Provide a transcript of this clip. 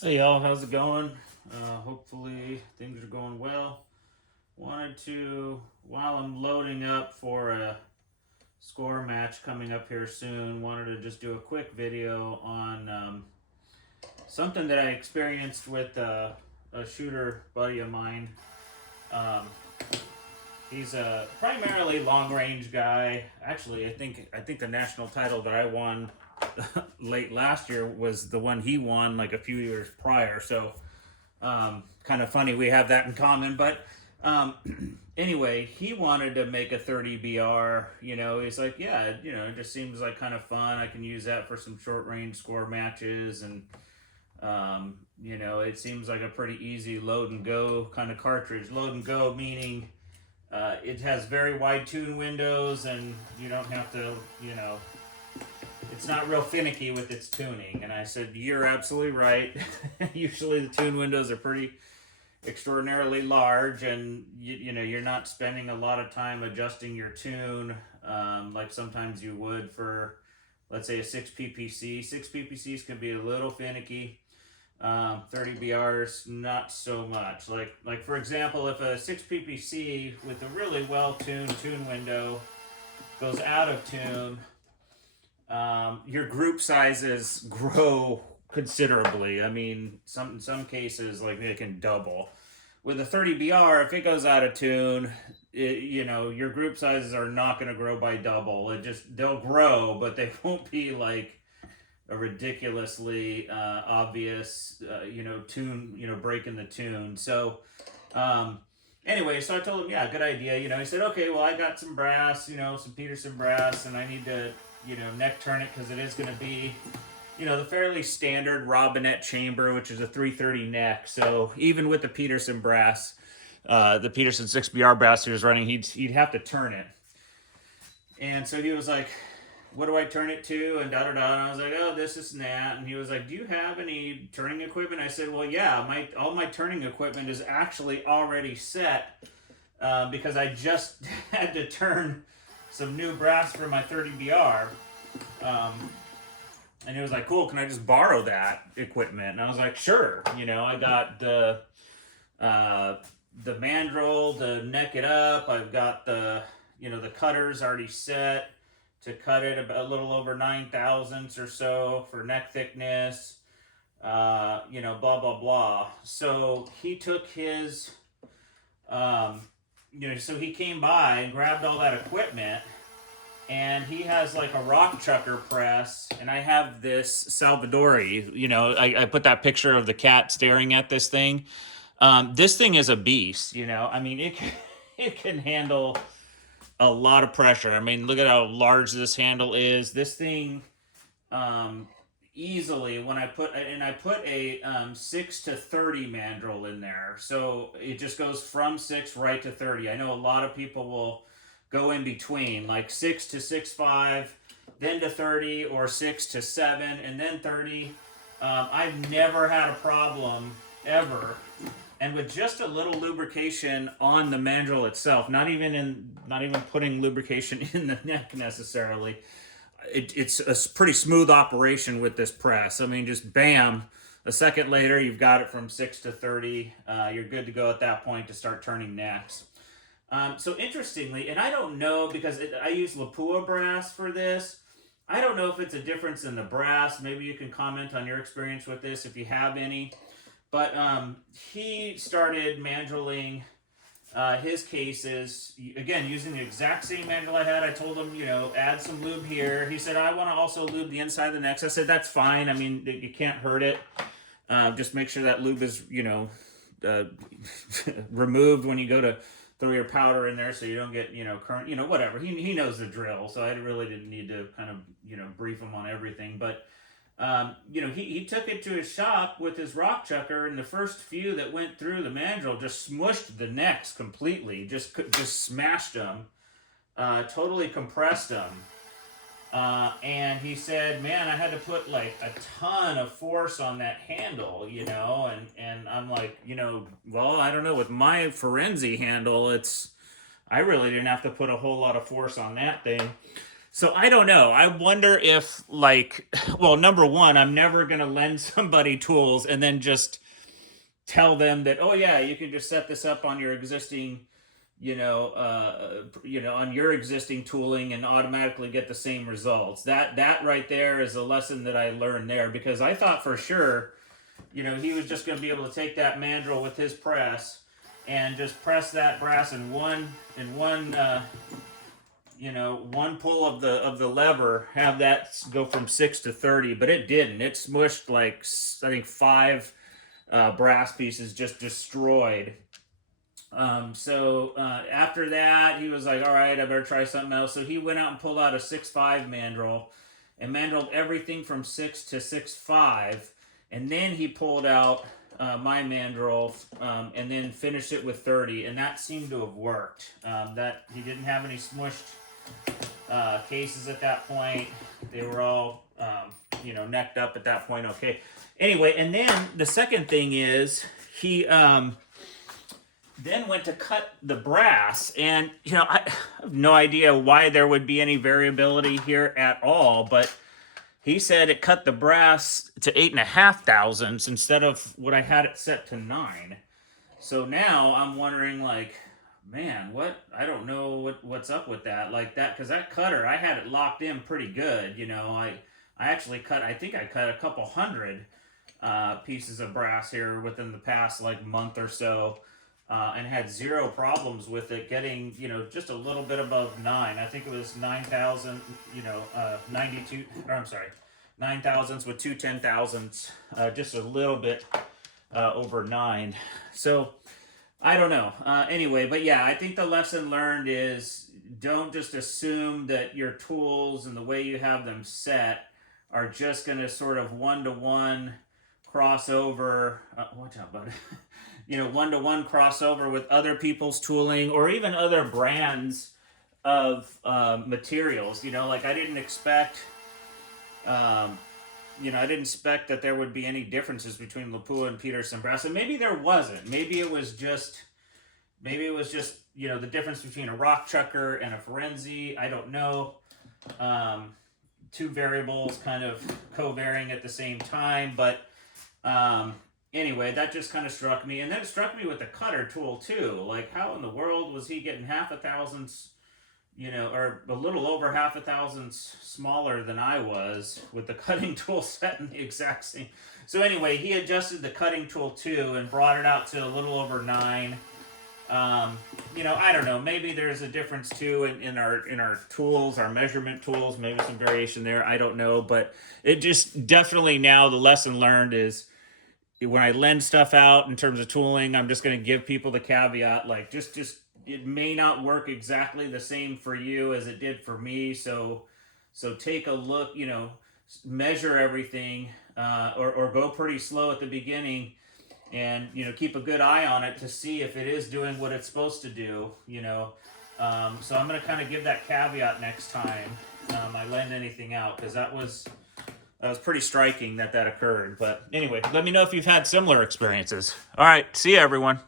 Hey y'all, how's it going? Hopefully things are going well. Wanted to, while I'm loading up for a score match coming up here soon, wanted to just do a quick video on something that I experienced with a shooter buddy of mine. Um, he's a primarily long range guy. Actually, I think the national title that I won late last year was the one he won like a few years prior. So kind of funny we have that in common. But anyway, he wanted to make a 30 BR. He's like, yeah, it just seems like kind of fun. I can use that for some short range score matches. And, it seems like a pretty easy load and go kind of cartridge. Load and go meaning it has very wide tune windows and you don't have to, it's not real finicky with its tuning. And I said, you're absolutely right. Usually the tune windows are pretty extraordinarily large, and you're not spending a lot of time adjusting your tune like sometimes you would for, let's say, a 6 ppc. 6 ppcs can be a little finicky. 30 brs not so much. Like for example, if a 6 ppc with a really well tuned tune window goes out of tune, your group sizes grow considerably. I mean, in some cases, like they can double. With a 30BR, if it goes out of tune, your group sizes are not going to grow by double. They'll grow, but they won't be like a ridiculously obvious, tune, breaking the tune. So, anyway, so I told him, yeah, good idea. He said, okay, well, I got some brass, some Peterson brass, and I need to, neck turn it because it is going to be, the fairly standard Robinette chamber, which is a 330 neck. So even with the Peterson brass, the Peterson 6BR brass he was running, he'd have to turn it. And so he was like, what do I turn it to? And da da da. And I was like, oh, this and that. And he was like, do you have any turning equipment? I said, well, yeah, all my turning equipment is actually already set because I just had to turn some new brass for my 30BR. And he was like, cool, can I just borrow that equipment? And I was like, sure. I got the mandrel to neck it up. I've got the cutters already set to cut it about a little over 9 thousandths or so for neck thickness. Blah blah blah. So he took his, so he came by and grabbed all that equipment, and he has like a rock chucker press, and I have this Salvadori. I put that picture of the cat staring at this thing. This thing is a beast. I mean, it can handle a lot of pressure. I mean, look at how large this handle is. This thing, um, easily, when I put a 6 to 30 mandrel in there, so it just goes from 6 right to 30. I know a lot of people will go in between, like 6 to 6.5, then to 30, or 6 to 7 and then 30. I've never had a problem ever, and with just a little lubrication on the mandrel itself, not even putting lubrication in the neck necessarily, it's a pretty smooth operation with this press. I mean, just bam, a second later you've got it from 6 to 30. You're good to go at that point to start turning necks. So interestingly, and I don't know because I use Lapua brass for this. I don't know if it's a difference in the brass. Maybe you can comment on your experience with this if you have any. But he started mandreling his cases, again, using the exact same mandrel I had. I told him, add some lube here. He said, I want to also lube the inside of the necks. I said, that's fine. I mean, you can't hurt it. Just make sure that lube is, uh, removed when you go to throw your powder in there so you don't get, current, whatever. He knows the drill. So I really didn't need to kind of, brief him on everything. But he took it to his shop with his rock chucker, and the first few that went through the mandrel just smushed the necks completely, just smashed them, totally compressed them. And he said, man, I had to put like a ton of force on that handle, and I'm like, well, I don't know, with my Forenzi handle, I really didn't have to put a whole lot of force on that thing. So I don't know. I wonder if, like, well, number one, I'm never going to lend somebody tools and then just tell them that, oh yeah, you can just set this up on your existing, on your existing tooling and automatically get the same results. That right there is a lesson that I learned there, because I thought for sure, he was just going to be able to take that mandrel with his press and just press that brass in one one pull of the lever, have that go from 6 to 30, but it didn't. It smushed like, I think, 5 brass pieces, just destroyed. So after that, he was like, all right, I better try something else. So he went out and pulled out a 6.5 mandrel and mandrelled everything from 6 to 6.5. And then he pulled out my mandrel and then finished it with 30. And that seemed to have worked. That he didn't have any smushed cases at that point. They were all, necked up at that point. Okay. Anyway, and then the second thing is he then went to cut the brass, and I have no idea why there would be any variability here at all, but he said it cut the brass to 8.5 thousandths instead of what I had it set to 9. So now I'm wondering, like, man, I don't know what's up with that, like that, because that cutter, I had it locked in pretty good. I actually I think I cut a couple hundred pieces of brass here within the past like month or so, and had zero problems with it getting, just a little bit above 9. I think it was 9,000, 92, or I'm sorry, 9 thousandths with 2 10,000ths, just a little bit over 9. So I don't know. Anyway, but yeah, I think the lesson learned is, don't just assume that your tools and the way you have them set are just going to sort of one-to-one crossover. Watch out, bud. One-to-one crossover with other people's tooling or even other brands of materials. Like I didn't expect, I didn't expect that there would be any differences between Lapua and Peterson brass, and maybe there wasn't. Maybe it was just, the difference between a rock chucker and a Ferenzi. I don't know. Two variables kind of co-varying at the same time, but anyway, that just kind of struck me. And then it struck me with the cutter tool too. Like, how in the world was he getting 0.5 thousandths, or a little over 0.5 thousandths smaller than I was with the cutting tool set in the exact same. So anyway, he adjusted the cutting tool too and brought it out to a little over 9. I don't know. Maybe there's a difference too in our tools, our measurement tools. Maybe some variation there. I don't know, but it just definitely, now the lesson learned is, when I lend stuff out in terms of tooling, I'm just going to give people the caveat, like just it may not work exactly the same for you as it did for me. So take a look, measure everything, or go pretty slow at the beginning, and keep a good eye on it to see if it is doing what it's supposed to do. So I'm going to kind of give that caveat next time I lend anything out, because that was pretty striking that occurred. But anyway, let me know if you've had similar experiences. All right, see you, everyone.